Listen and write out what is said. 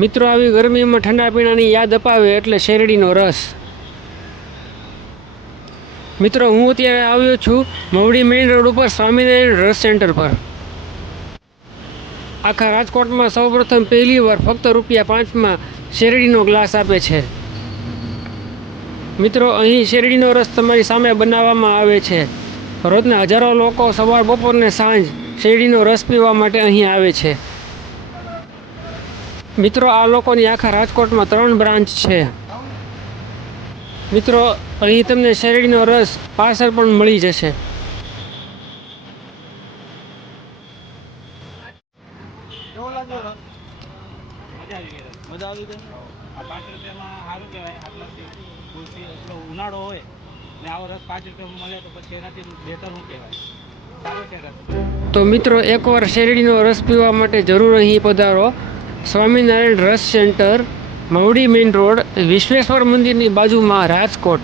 મિત્રો આવી ગરમીમાં ઠંડા પીણાની યાદ અપાવે એટલે શેરડીનો રસ। મિત્રો હું અત્યારે આવ્યો છું મવડી મેઇન રોડ ઉપર સ્વામિનારાયણ રસ સેન્ટર પર। આખા રાજકોટમાં સૌપ્રથમ પહેલીવાર ફક્ત ₹5માં શેરડીનો ગ્લાસ આપે છે। મિત્રો અહીં શેરડીનો રસ તમારી સામે બનાવવામાં આવે છે। રોજના હજારો લોકો સવાર બપોર ને સાંજ શેરડીનો રસ પીવા માટે અહીં આવે છે। મિત્રો આ લોકોની આખા રાજકોટમાં 3 બ્રાન્ચ છે। મિત્રો અહીં તમને શેરડીનો રસ પાર્સલ પણ મળી જશે। ઉનાળો હોય ને આવો રસ ₹5 મળે તો પછી એનાથી બેટર શું કહેવાય? સારો છે રસ। તો મિત્રો એકવાર શેરડીનો રસ પીવા માટે જરૂર અહીં પધારો। સ્વામિનારાયણ રસ centre, Mavdi main road, Vishweshwar મંદિરની બાજુમાં, રાજકોટ।